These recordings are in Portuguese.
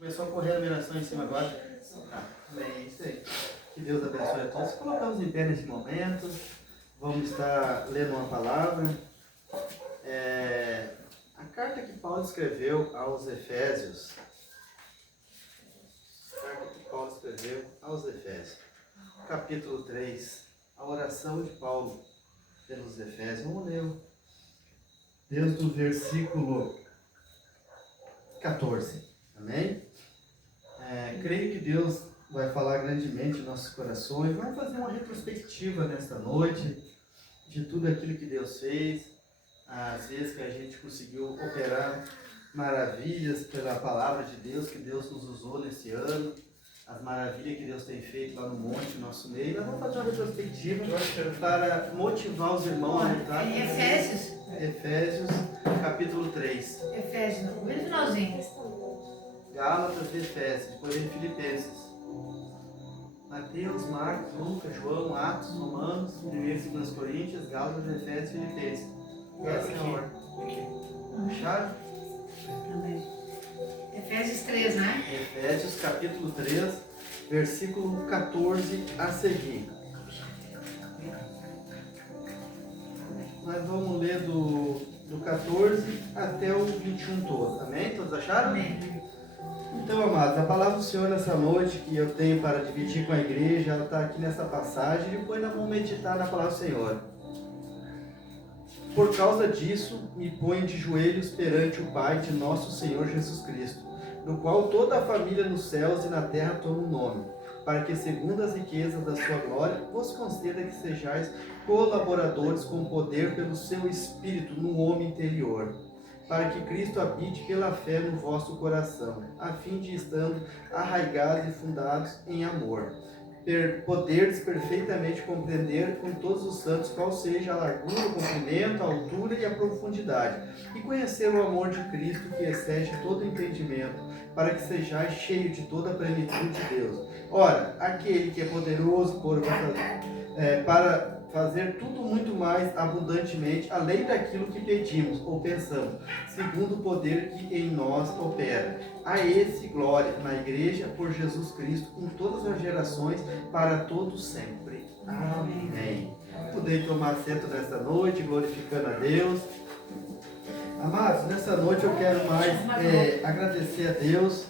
Começou a correr a numeração em cima agora. Tá, bem, isso aí. Que Deus abençoe a todos. Colocamos em pé nesse momento. Vamos estar lendo uma palavra. A carta que Paulo escreveu aos Efésios. Capítulo 3. A oração de Paulo pelos Efésios. Vamos ler desde o versículo 14. Amém? Creio que Deus vai falar grandemente em nossos corações. Vamos fazer uma retrospectiva nesta noite de tudo aquilo que Deus fez, as vezes que a gente conseguiu operar maravilhas pela palavra de Deus, que Deus nos usou nesse ano, as maravilhas que Deus tem feito lá no monte, no nosso meio. Nós vamos fazer uma retrospectiva para motivar os irmãos a entrar. Efésios, capítulo 3. Efésios, no finalzinho. Gálatas e Efésios, depois em Filipenses. Mateus, Marcos, Lucas, João, Atos, Romanos, 1 e 2 Coríntios, Gálatas, Efésios e Filipenses. Essa é a ordem. Acharam? Efésios 3, né? Efésios, capítulo 3, versículo 14 a seguir. Nós vamos ler do 14 até o 21 todo. Amém? Todos acharam? Amém. Então, amados, a palavra do Senhor nessa noite que eu tenho para dividir com a igreja, ela está aqui nessa passagem, e depois nós vamos meditar na palavra do Senhor. Por causa disso, me ponho de joelhos perante o Pai de nosso Senhor Jesus Cristo, no qual toda a família nos céus e na terra toma o nome, para que, segundo as riquezas da sua glória, vos conceda que sejais colaboradores com poder pelo seu Espírito no homem interior, para que Cristo habite pela fé no vosso coração, a fim de, estando arraigados e fundados em amor, poderdes perfeitamente compreender com todos os santos qual seja a largura, o comprimento, a altura e a profundidade, e conhecer o amor de Cristo que excede todo entendimento, para que sejais cheios de toda a plenitude de Deus. Ora, aquele que é poderoso para fazer tudo muito mais abundantemente, além daquilo que pedimos ou pensamos, segundo o poder que em nós opera. A esse glória na igreja por Jesus Cristo em todas as gerações, para todos sempre. Amém. Podem tomar assento nesta noite, glorificando a Deus. Amados, nessa noite eu quero mais agradecer a Deus.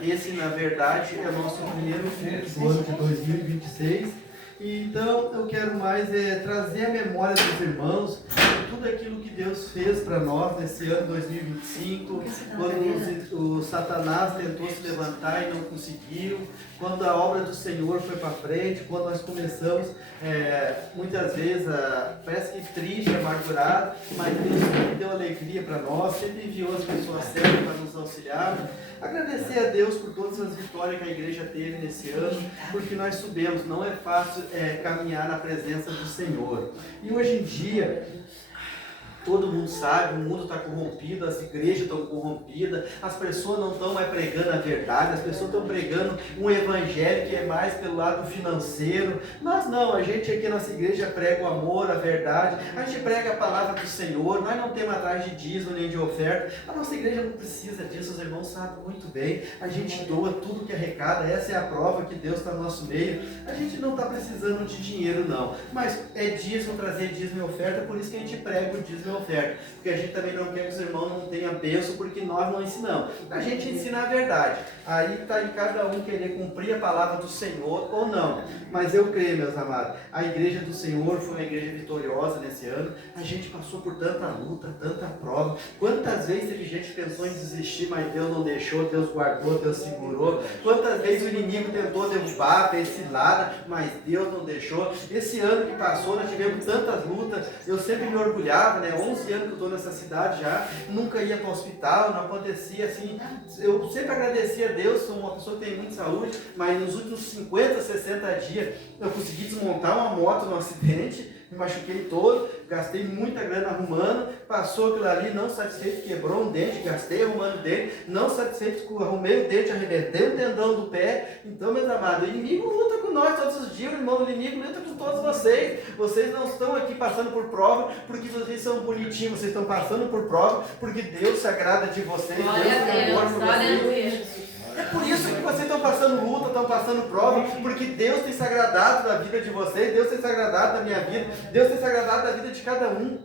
Esse, na verdade, é o nosso primeiro culto do ano de 2026. Então eu quero mais trazer a memória dos irmãos de tudo aquilo que Deus fez para nós nesse ano 2025, quando o Satanás tentou se levantar e não conseguiu, quando a obra do Senhor foi para frente, quando nós começamos muitas vezes parece que triste, amargurado, mas Deus sempre deu alegria para nós, sempre enviou as pessoas certas para nos auxiliar. Agradecer a Deus por todas as vitórias que a igreja teve nesse ano, porque nós sabemos, não é fácil caminhar na presença do Senhor. E hoje em dia, todo mundo sabe, o mundo está corrompido, as igrejas estão corrompidas, as pessoas não estão mais pregando a verdade, as pessoas estão pregando um evangelho que é mais pelo lado financeiro. Nós não, a gente aqui na nossa igreja prega o amor, a verdade, a gente prega a palavra do Senhor, nós não temos atrás de dízimo nem de oferta, a nossa igreja não precisa disso, os irmãos sabem muito bem, a gente doa tudo que arrecada, essa é a prova que Deus está no nosso meio, a gente não está precisando de dinheiro não, mas é dízimo, trazer dízimo e oferta, por isso que a gente prega o dízimo e oferta, porque a gente também não quer que os irmãos não tenham bênção, porque nós não ensinamos. A gente ensina a verdade. Aí está em cada um querer cumprir a palavra do Senhor ou não. Mas eu creio, meus amados, a igreja do Senhor foi uma igreja vitoriosa nesse ano. A gente passou por tanta luta, tanta prova. Quantas vezes teve gente que pensou em desistir, mas Deus não deixou, Deus guardou, Deus segurou. Quantas vezes o inimigo tentou derrubar, fez cilada, mas Deus não deixou. Esse ano que passou, nós tivemos tantas lutas. Eu sempre me orgulhava, né? 11 anos que eu estou nessa cidade já, nunca ia para o hospital, não acontecia assim. Eu sempre agradeci a Deus, sou uma pessoa que tem muita saúde, mas nos últimos 50, 60 dias eu consegui desmontar uma moto no acidente, me machuquei todo, gastei muita grana arrumando, passou aquilo ali, não satisfeito, quebrou um dente, gastei arrumando o dente, não satisfeito, arrumei o dente, arrebentei o tendão do pé. Então, meus amados, o inimigo luta com nós todos os dias, o irmão, o inimigo luta com todos vocês. Vocês não estão aqui passando por prova porque vocês são bonitinhos, vocês estão passando por prova porque Deus se agrada de vocês, Deus tem amor por passando prova, porque Deus tem se agradado da vida de vocês, Deus tem se agradado da minha vida, Deus tem se agradado da vida de cada um.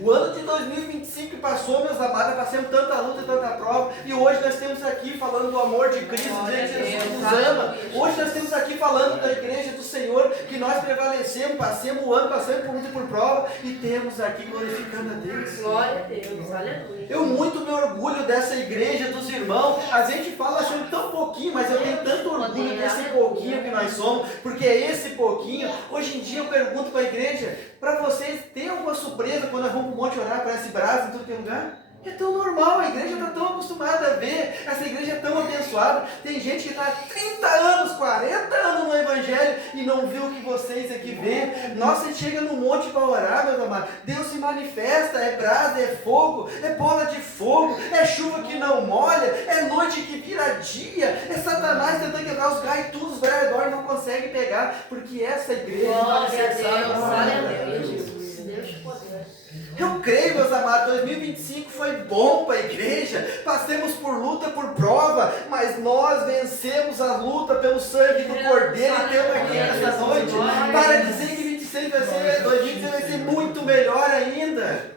O ano de 2025 que passou, meus amados, passamos tanta luta e tanta prova, e hoje nós temos aqui falando do amor de Cristo, dizendo que Jesus nos ama. Hoje nós temos aqui falando da igreja do Senhor, que nós prevalecemos, passemos o ano, passamos por luta e por prova, e temos aqui glorificando a Deus. Glória a Deus, aleluia. Eu muito me orgulho dessa igreja, dos irmãos. A gente fala achando tão pouquinho, mas eu tenho tanto orgulho desse pouquinho que nós somos, porque é esse pouquinho. Hoje em dia eu pergunto para a igreja, para vocês, tem alguma surpresa quando nós vamos para o monte orar, parece brasa em todo lugar? É tão normal, a igreja está tão acostumada a ver, essa igreja é tão abençoada. Tem gente que está há 30 anos, 40 anos no Evangelho e não viu o que vocês aqui vê. Nossa, chega no monte para orar, meus amados, Deus se manifesta, é brasa, é fogo, é bola de fogo, é chuva que não molha, é noite que vira dia, é Satanás tentando quebrar os galhos e tudo, os redor não conseguem pegar, porque essa igreja Glória a está Deus, aleluia, Jesus. Deus te poder. Eu creio, meus amados, 2025 foi bom para a igreja, passemos por luta, por prova, mas nós vencemos a luta pelo sangue do Cordeiro e temos aqui nessa noite para dizer que 2026 vai ser muito melhor ainda.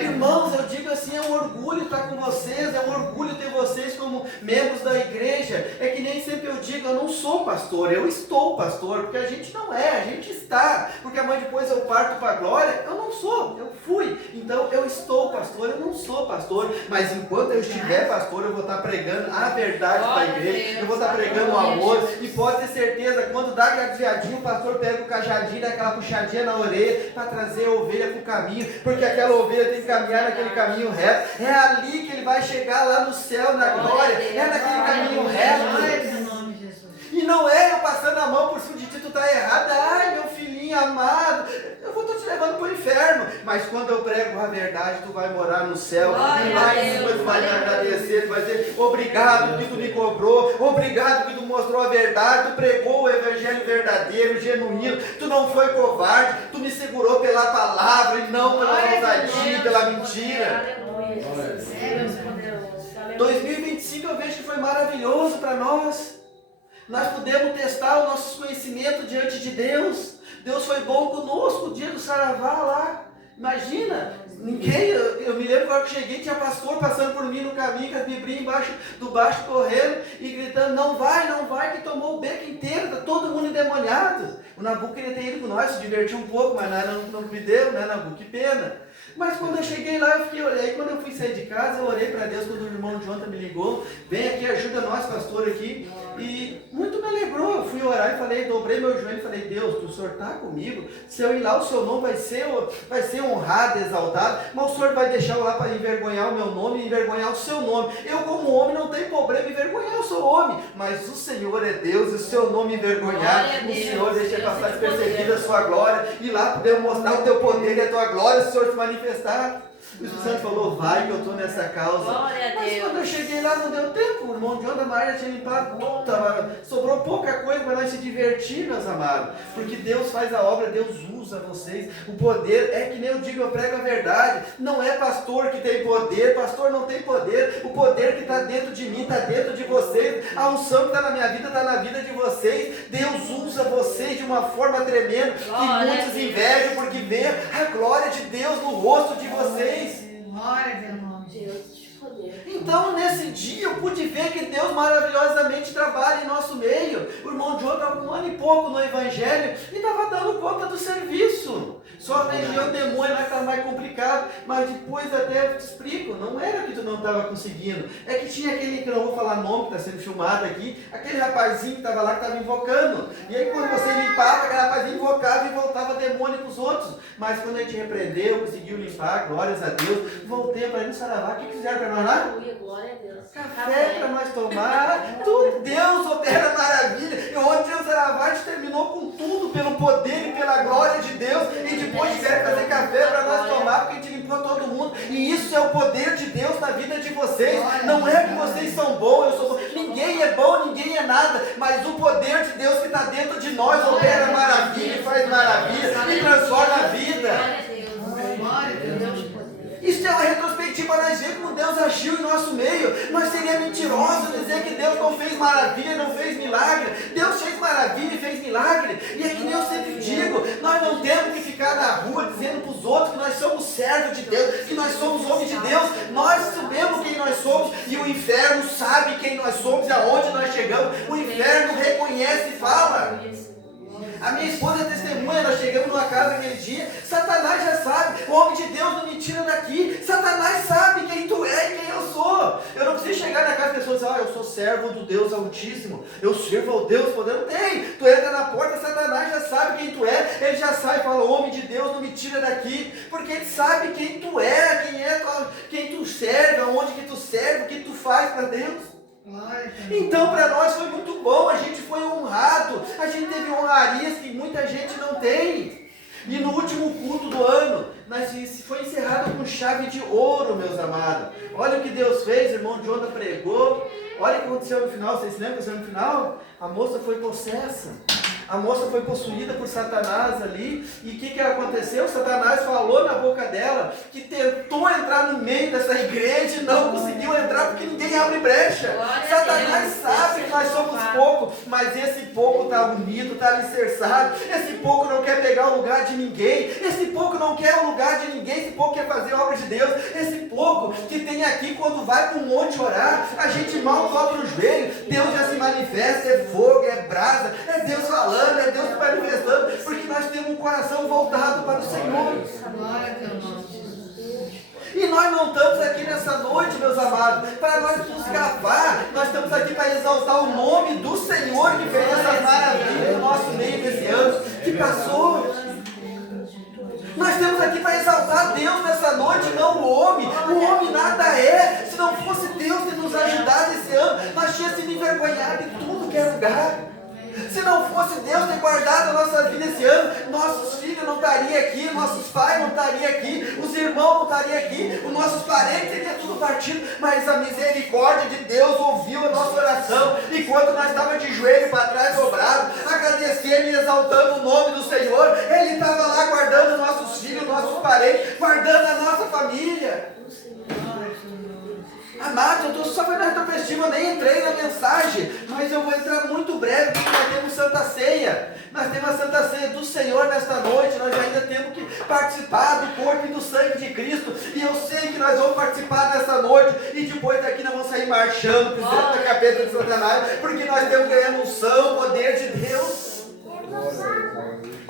Irmãos, eu digo assim, é um orgulho estar com vocês, é um orgulho ter vocês como membros da igreja. É que nem sempre eu digo, eu não sou pastor, eu estou pastor, porque a gente não é, a gente está. Porque amanhã depois eu parto para a glória, eu não sou, eu fui. Então eu estou pastor, eu não sou pastor, mas enquanto eu estiver pastor, eu vou estar pregando a verdade para a igreja, eu vou estar pregando o amor, e pode ter certeza, quando dá gaguejadinho, o pastor pega o cajadinho, dá aquela puxadinha na orelha, para trazer a ovelha para o caminho, porque aquela ovelha tem que caminhar naquele caminho reto, é ali que ele vai chegar lá no céu, na glória, é naquele caminho reto. E não é eu passando a mão por cima de ti, tu tá errado, ai meu filhinho amado, eu vou te levando para o inferno, mas quando eu prego a verdade, tu vai morar no céu, e lá em cima tu vai me agradecer, tu vai dizer, obrigado que tu me cobrou, obrigado que tu mostrou a verdade, tu pregou o evangelho verdadeiro, genuíno, tu não foi covarde, tu me segurou pela palavra e não pela ousadia, pela mentira. 2025 eu vejo que foi maravilhoso para nós. Nós pudemos testar os nossos conhecimentos diante de Deus. Deus foi bom conosco o dia do Saravá lá. Imagina, ninguém, eu me lembro quando eu cheguei, tinha pastor passando por mim no caminho, com as biblinhas embaixo do baixo correndo e gritando, não vai, que tomou o beco inteiro, está todo mundo endemoniado. O Nabu queria ter ido com nós, se divertir um pouco, mas não me deu, né, Nabu? Que pena. Mas quando eu cheguei lá, eu fiquei olhando. Aí quando eu fui sair de casa, eu orei para Deus, quando o irmão Jonathan me ligou, vem aqui, ajuda nós, pastor, aqui. E muito me alegrou. Eu fui orar e falei, dobrei meu joelho e falei, Deus, o Senhor está comigo. Se eu ir lá, o seu nome vai ser honrado, exaltado, mas o Senhor vai deixar eu lá para envergonhar o meu nome e envergonhar o seu nome. Eu, como homem, não tenho problema em envergonhar, eu sou homem, mas o Senhor é Deus, e o seu nome envergonhar, o Senhor deixa passar despercebida a sua glória, e lá podemos mostrar o teu poder e a tua glória, se o Senhor se manifestar. O Espírito Santo falou, vai que eu estou nessa causa. Mas quando eu cheguei lá não deu tempo, o irmão de Onda Maria tinha limpado tudo, sobrou pouca coisa para nós se divertir, meus amados, porque Deus faz a obra, Deus usa vocês, o poder, é que nem eu digo, eu prego a verdade, não é pastor que tem poder, pastor não tem poder, o poder que está dentro de mim, está dentro de vocês, a unção que está na minha vida, está na vida de vocês, Deus usa vocês de uma forma tremenda, que muitos invejam, porque vê a glória de Deus no rosto de vocês. Glória a Deus, nome de Deus. Então, nesse dia, eu pude ver que Deus maravilhosamente trabalha em nosso meio. O irmão João estava um ano e pouco no Evangelho e estava dando conta do serviço. Só a região demônio lá estava mais complicado, mas depois até eu te explico, não era que tu não estava conseguindo, é que tinha aquele, que eu não vou falar nome, que está sendo filmado aqui, aquele rapazinho que estava lá, que estava invocando. E aí quando você limpava, aquele rapazinho invocava e voltava demônio para os outros. Mas quando a gente repreendeu, conseguiu limpar, glórias a Deus, voltei para ir no Saravá. O que fizeram para nós lá? Glória a Deus. Café para nós tomar, tudo, Deus opera maravilha. E ontem o Saravá a gente terminou com tudo pelo poder e pela glória de Deus. E depois tiveram que fazer café para nós tomar, porque a gente limpou todo mundo. E isso é o poder de Deus na vida de vocês. Não é que vocês são bons, eu sou bom. Ninguém é bom, ninguém é nada. Mas o poder de Deus que está dentro de nós opera maravilha, e faz maravilha e transforma a vida. Glória a Deus. Isso é uma retrospectiva, nós vemos como Deus agiu em nosso meio. Nós seria mentiroso dizer que Deus não fez maravilha, não fez milagre. Deus fez maravilha e fez milagre. E é que nem eu sempre digo, nós não temos que ficar na rua dizendo para os outros que nós somos servos de Deus, que nós somos homens de Deus. Nós sabemos quem nós somos e o inferno sabe quem nós somos e aonde nós chegamos. O inferno reconhece e fala. A minha esposa é testemunha, nós chegamos numa casa aquele dia, Satanás já sabe, o homem de Deus não me tira daqui, Satanás sabe quem tu é e quem eu sou. Eu não preciso chegar na casa das pessoas e dizer, eu sou servo do Deus Altíssimo, eu sirvo ao Deus poderoso. Tem, tu entra na porta, Satanás já sabe quem tu é, ele já sabe, fala, o homem de Deus não me tira daqui, porque ele sabe quem tu é, quem tu serve, aonde que tu serve, o que tu faz para Deus. Então para nós foi muito bom, a gente foi honrado, a gente teve honrarias que muita gente não tem. E no último culto do ano, foi encerrado com chave de ouro, meus amados. Olha o que Deus fez, o irmão Jonathan pregou, olha o que aconteceu no final, vocês se lembram que aconteceu no final? A moça foi possessa. A moça foi possuída por Satanás ali, e o que aconteceu? Satanás falou na boca dela, que tentou entrar no meio dessa igreja e não conseguiu entrar, porque ninguém abre brecha. Satanás sabe que nós somos pouco, mas esse pouco está unido, está alicerçado, esse pouco não quer pegar o lugar de ninguém, esse pouco não quer o lugar de ninguém, esse pouco quer fazer a obra de Deus, esse pouco que tem aqui quando vai para um monte orar, a gente mal dobra o joelho, Deus já se manifesta, é fogo, é brasa, é Deus falando, é Deus se manifestando, porque nós temos um coração voltado para o Senhor. E nós não estamos aqui nessa noite, meus amados, para nós nos gabar, nós estamos aqui para exaltar o nome do Senhor que fez essas maravilhas no nosso meio desse ano que passou. Nós estamos aqui para exaltar Deus nessa noite, não o homem. O homem nada é. Se não fosse Deus ter nos ajudado esse ano, nós tínhamos sido envergonhados em tudo que é lugar. Se não fosse Deus ter guardado a nossa vida esse ano, nossos filhos não estariam aqui, nossos pais não estariam aqui, os irmãos não estariam aqui, os nossos parentes teriam tudo partido, mas a misericórdia de Deus ouviu a nossa oração, enquanto nós estávamos de joelho para trás dobrado, agradecendo e exaltando o nome do Senhor, Ele estava lá guardando nossos filhos, nossos parentes, guardando a nossa família. Amados, eu estou só fazendo a retrospectiva, eu nem entrei na mensagem, mas eu vou entrar muito breve, porque nós temos Santa Ceia. Nós temos a Santa Ceia do Senhor nesta noite, nós ainda temos que participar do corpo e do sangue de Cristo, e eu sei que nós vamos participar nessa noite, e depois daqui nós vamos sair marchando, pisando na cabeça de Satanás, porque nós temos ganhando unção, poder de Deus.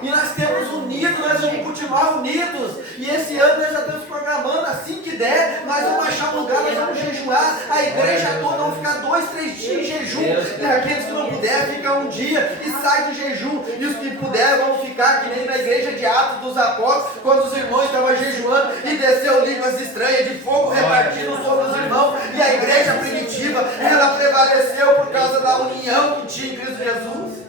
E nós temos unidos, nós vamos continuar unidos. E esse ano nós já estamos programando, assim que der, nós vamos achar um lugar, nós vamos jejuar. A igreja toda vamos ficar 2, 3 dias em jejum. E aqueles que não puderem, ficam um dia e saem do jejum. E os que puderem vão ficar que nem na igreja de Atos dos Apóstolos, quando os irmãos estavam jejuando e desceu línguas estranhas de fogo repartindo sobre os irmãos. E a igreja primitiva, ela prevaleceu por causa da união que tinha em Cristo Jesus.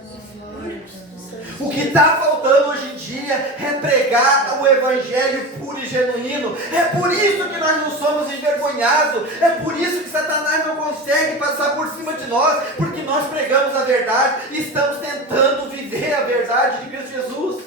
O que está faltando hoje em dia é pregar o evangelho puro e genuíno. É por isso que nós não somos envergonhados. É por isso que Satanás não consegue passar por cima de nós, porque nós pregamos a verdade e estamos tentando viver a verdade de Cristo Jesus.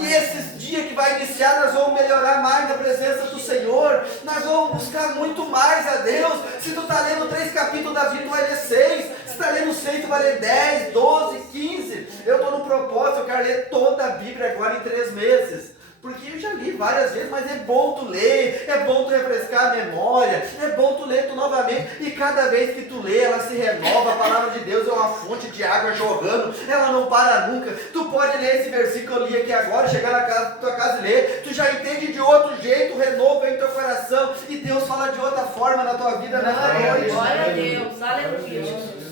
E esses dias que vai iniciar, nós vamos melhorar mais na presença do Senhor. Nós vamos buscar muito mais a Deus. Se tu está lendo 3 capítulos da Bíblia, tu vai ler 6. Se está lendo 6, tu vai ler 10, 12, 15. Eu estou no propósito, eu quero ler toda a Bíblia agora em 3 meses. Porque eu já li várias vezes, mas é bom tu ler, é bom tu refrescar a memória, é bom tu ler tu novamente, e cada vez que tu lê, ela se renova, a palavra de Deus é uma fonte de água jorrando, ela não para nunca. Tu pode ler esse versículo que eu li aqui agora, chegar na tua casa e ler, tu já entende de outro jeito, renova em teu coração, e Deus fala de outra forma na tua vida nesta noite. Glória a Deus, aleluia.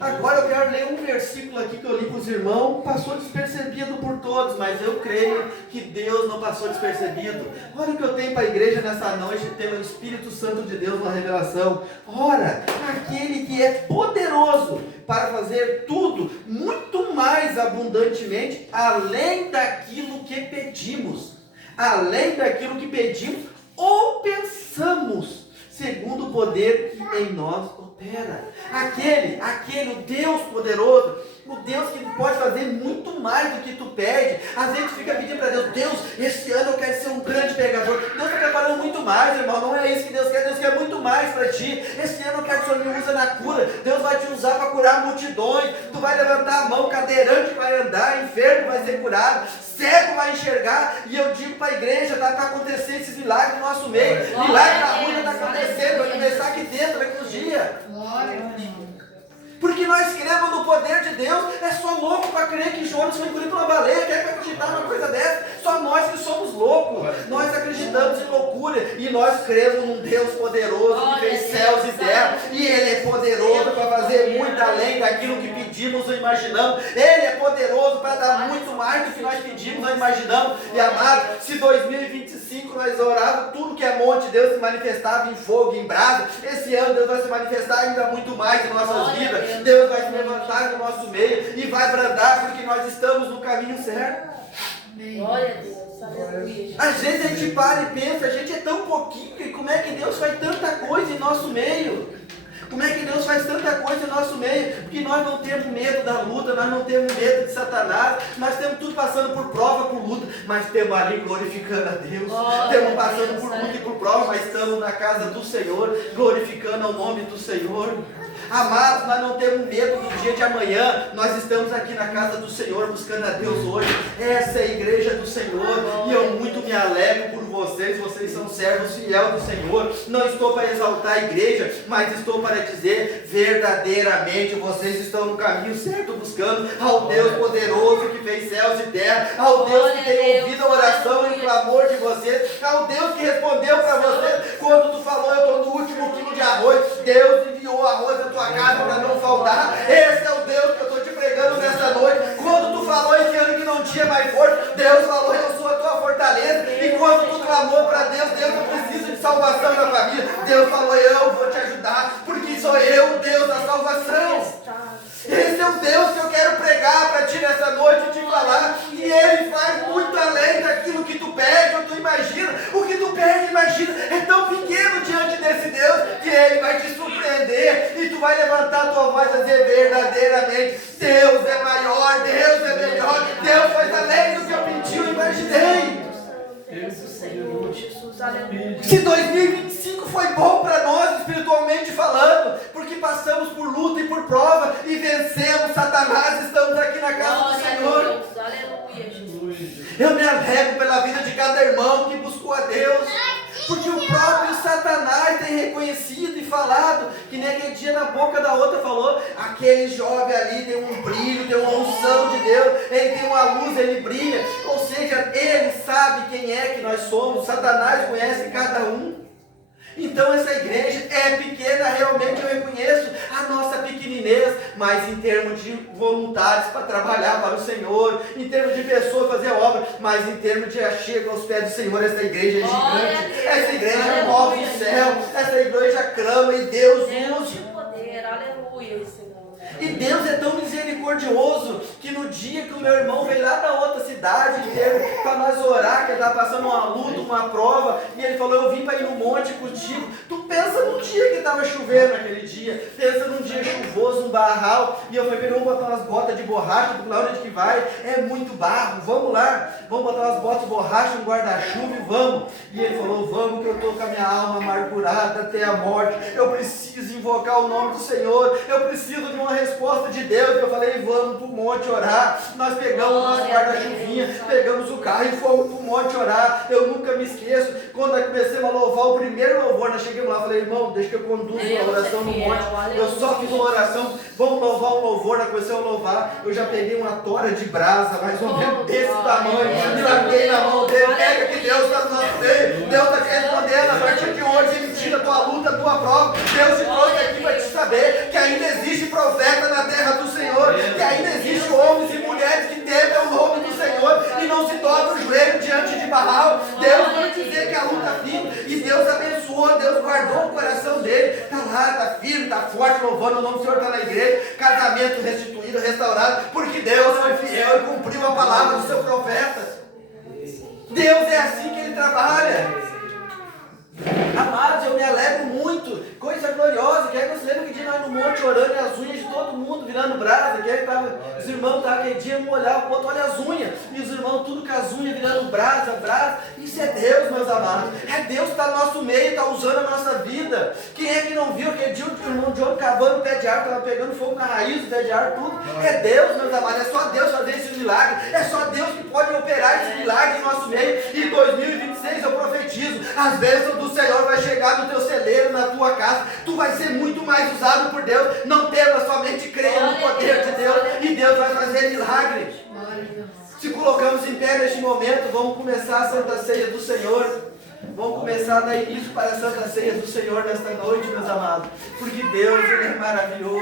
Agora eu quero ler um versículo aqui que eu li para os irmãos, passou despercebido por todos, mas eu creio que Deus não passou despercebido. Olha o que eu tenho para a igreja nessa noite, pelo Espírito Santo de Deus, uma revelação. Ora, aquele que é poderoso para fazer tudo, muito mais abundantemente, além daquilo que pedimos ou pensamos, segundo o poder que em nós opera. Aquele, o Deus poderoso, o Deus que pode fazer muito mais do que tu pede. Às vezes tu fica pedindo para Deus, Deus, esse ano eu quero ser um grande pregador. Deus está preparando muito mais, irmão, não é isso que Deus quer muito mais para ti. Esse ano eu quero que o Senhor me use na cura. Deus vai te usar para curar multidões. Tu vai levantar a mão, cadeirante vai andar, enfermo vai ser curado, cego vai enxergar. E eu digo para a igreja, está acontecendo esses milagres no nosso meio. Milagre na rua está acontecendo, vai começar aqui dentro, daqui uns dias. Glória a Deus. Porque nós cremos no poder de Deus. É só louco para crer que Jonas foi engolido por uma baleia. Quem é que vai acreditar numa coisa dessa? Só nós que somos loucos. Nós acreditamos em loucura. E nós cremos num Deus poderoso que fez céus e terra. E Ele é poderoso para fazer muito além daquilo que pedimos ou imaginamos. Ele é poderoso para dar muito mais do que nós pedimos ou imaginamos. E amado, se 2025 nós orávamos, tudo que é monte, Deus se manifestava em fogo, em brasa. Esse ano Deus vai se manifestar ainda muito mais em nossas vidas. Deus vai se levantar no nosso meio e vai bradar porque nós estamos no caminho certo. Glória a Deus, aleluia. Às vezes a gente para e pensa, a gente é tão pouquinho, e como é que Deus faz tanta coisa em nosso meio? Como é que Deus faz tanta coisa em nosso meio? Porque nós não temos medo da luta, nós não temos medo de Satanás, nós temos tudo passando por prova, por luta, mas estamos ali glorificando a Deus. Estamos passando por luta e por prova, mas estamos na casa do Senhor, glorificando ao nome do Senhor. Amados, nós não temos medo do dia de amanhã. Nós estamos aqui na casa do Senhor buscando a Deus hoje. Essa é a igreja do Senhor. E eu muito me alegro por vocês. Vocês são servos fiéis do Senhor. Não estou para exaltar a igreja, mas estou para dizer verdadeiramente vocês estão no caminho certo, buscando ao Deus poderoso que fez céus e terra, ao Deus que tem ouvido a oração e o clamor de vocês, ao Deus que respondeu para vocês quando tu falou, eu estou no último quilo de arroz. Deus enviou arroz na tua casa para não faltar. Esse é o Deus que eu estou te pregando nessa noite. Quando tu falou esse ano que não tinha mais força, Deus falou, eu sou a tua fortaleza. E quando tu clamou para Deus, Deus, eu preciso de salvação na família, Deus falou, eu vou te ajudar, porque sou eu o Deus da salvação. Esse é o Deus que eu quero pregar para ti nessa noite e te falar. E Ele faz muito além daquilo que tu pede ou tu imagina. O que tu pede e imagina é tão pequeno diante desse Deus que Ele vai te surpreender. E tu vai levantar a tua voz e dizer verdadeiramente, Deus é maior, Deus é melhor, Deus faz além do que eu pedi ou imaginei. Se 2025 foi bom para nós espiritualmente falando, porque passamos por luta e por prova e vencemos Satanás, estamos aqui na casa do Senhor. Eu me alegro pela vida de cada irmão que buscou a Deus, porque o próprio Satanás tem reconhecido e falado, que nem aquele dia na boca da outra falou, aquele jovem ali tem um brilho, tem uma unção de Deus, ele tem uma luz, ele brilha, ou seja, ele sabe quem é que nós somos, Satanás conhece cada um. Então essa igreja é pequena, realmente eu reconheço a nossa pequeninez, mas em termos de voluntários para trabalhar para o Senhor, em termos de pessoas fazer obra, mas em termos de achego aos pés do Senhor, essa igreja é gigante, essa igreja move o céu, essa igreja clama e Deus usa. Aleluia, Senhor. E Deus é tão misericordioso que no dia que o meu irmão veio lá da outra cidade para nós orar, que ele estava passando uma luta, uma prova, e ele falou, eu vim para ir no monte contigo. Tu pensa num dia que estava chovendo naquele dia, pensa num dia chuvoso, um barral, e eu falei, vamos botar umas botas de borracha, porque lá onde que vai é muito barro, vamos lá, vamos botar umas botas de borracha, um guarda-chuva e vamos. E ele falou, vamos que eu estou com a minha alma amargurada até a morte, eu preciso invocar o nome do Senhor, eu preciso de uma resposta de Deus. Eu falei, vamos para o monte orar. Nós pegamos o nosso guarda-chuvinha, pegamos o carro e fomos para o monte orar. Eu nunca me esqueço, quando nós começamos a louvar o primeiro louvor, nós chegamos lá, falei, irmão, deixa que eu conduzo a oração no monte. Eu só fiz uma oração, vamos louvar um louvor, nós começamos a louvar. Eu já peguei uma tora de brasa, mais ou menos desse tamanho, e larguei na mão dele, pega que Deus está no nosso meio, Deus está te respondendo, a partir de hoje, ele tira a tua luta, a tua prova, Deus te trouxe aqui para te saber que ainda existe profeta na terra do Senhor, que ainda existem homens e mulheres que temem o nome do Senhor e não se dobram o joelho diante de Baal. Deus vai dizer que a luta vive e Deus abençoou, Deus guardou o coração dele, está lá, está firme, está forte, louvando o nome do Senhor, está na igreja, casamento restituído, restaurado, porque Deus foi fiel e cumpriu a palavra do seu profeta. Deus é assim que Ele trabalha. Amados, eu me alegro muito, coisa gloriosa, que aí você lembra que dia nós monte orando e as unhas de todo mundo virando brasa. Os irmãos estavam aquele dia, um olhava o outro, olha as unhas. E os irmãos tudo com as unhas virando brasa, brasa. Isso é Deus, meus amados. É Deus que está no nosso meio, está usando a nossa vida. Quem é que não viu aquele dia o irmão Diogo cavando o pé de árvore, estava pegando fogo na raiz do pé de árvore, tudo? É Deus, meus amados. É só Deus fazer esses milagres. É só Deus que pode operar esses milagres em nosso meio. E em 2026 eu profetizo, as bênçãos do Senhor vai chegar no teu celeiro, na tua casa. Tu vai ser muito mais usado por Deus. Não tema, somente creia no poder de Deus e Deus vai fazer milagres. Se colocamos em pé neste momento, vamos começar a Santa Ceia do Senhor. Vamos começar a dar início para a Santa Ceia do Senhor nesta noite, meus amados. Porque Deus, Ele é maravilhoso.